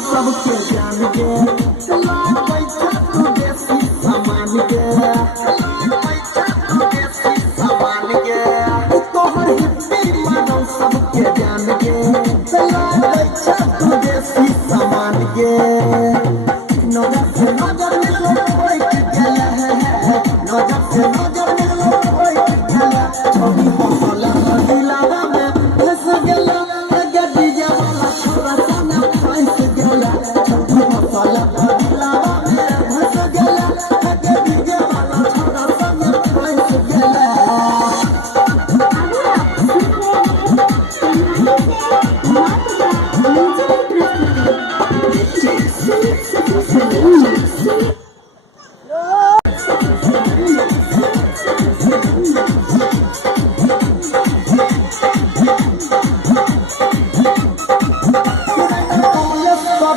सबके जान गे पैसा तू देसी सामान गे पैसा तू देसी सामान गे तोहर हिप्पी मानो सबके जान गे पैसा तू देसी सामान गे नजर से नजर मिलो बैठ गया है नजर से नजर मिलो बैठ गया छोटी मसाला दिलावा में फंस गया गड्डी वाला छोरा साना फंस गया छोटी मसाला दिलावा में फंस गया गड्डी वाला छोरा साना फंस गया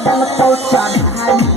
Bel ko chadhai